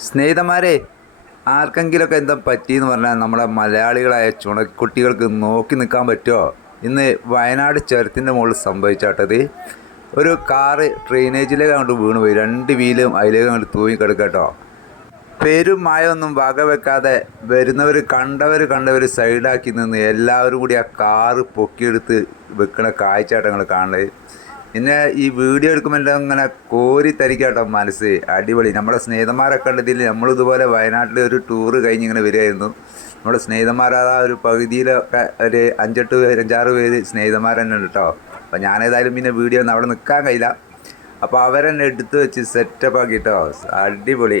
സ്നേഹിതന്മാരെ ആർക്കെങ്കിലുമൊക്കെ എന്താ പറ്റിയെന്ന് പറഞ്ഞാൽ നമ്മളെ മലയാളികളായ ചുണക്കുട്ടികൾക്ക് നോക്കി നിൽക്കാൻ പറ്റുമോ? ഇന്ന് വയനാട് ചുരത്തിന്റെ മുകളിൽ സംഭവിച്ചാട്ടത് ഒരു കാറ് ഡ്രെയിനേജിലേക്ക് അങ്ങോട്ട് വീണ് പോയി. രണ്ട് വീലും അതിലേക്ക് അങ്ങോട്ട് തൂങ്ങി കിടക്കുക പേരും മഴയൊന്നും വക വെക്കാതെ വരുന്നവർ കണ്ടവർ കണ്ടവർ സൈഡാക്കി നിന്ന് എല്ലാവരും കൂടി ആ കാറ് പൊക്കിയെടുത്ത് വെക്കണ ഞങ്ങൾ കാണുന്നത് പിന്നെ ഈ വീഡിയോ എടുക്കുമ്പോൾ ഇങ്ങനെ കോരി തരിക്കാട്ടോ മനസ്സ്. അടിപൊളി. നമ്മുടെ സ്നേഹിതന്മാരൊക്കെ ഉണ്ടെങ്കിൽ നമ്മളിതുപോലെ വയനാട്ടിൽ ഒരു ടൂറ് കഴിഞ്ഞ് ഇങ്ങനെ വരികയായിരുന്നു. നമ്മുടെ സ്നേഹിതന്മാരാ ഒരു പകുതിയിലൊക്കെ ഒരു അഞ്ചെട്ട് പേര് അഞ്ചാറ് പേര് സ്നേഹിതന്മാർ തന്നെ ഉണ്ട് കേട്ടോ അപ്പോൾ ഞാനേതായാലും പിന്നെ വീഡിയോ ഒന്നും അവിടെ നിൽക്കാൻ കഴിയില്ല. അപ്പോൾ അവരെന്നെ എടുത്തു വെച്ച് സെറ്റപ്പ് ആക്കി കേട്ടോ അടിപൊളി.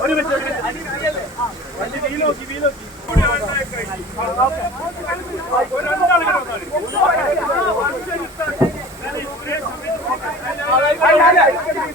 ഒരുമിച്ച് വലിയ വീലോക്കി വീലോക്കി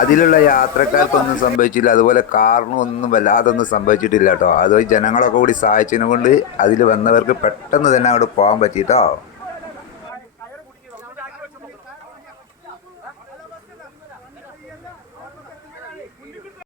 അതിലുള്ള യാത്രക്കാർക്കൊന്നും സംഭവിച്ചില്ല. അതുപോലെ കാറിനൊന്നും വല്ലാതൊന്നും സംഭവിച്ചിട്ടില്ല കേട്ടോ. അത് ജനങ്ങളൊക്കെ കൂടി സഹായിച്ചതിനെ കൊണ്ട് അതിൽ വന്നവർക്ക് പെട്ടെന്ന് തന്നെ അവിടെ പോകാൻ പറ്റിട്ടോ.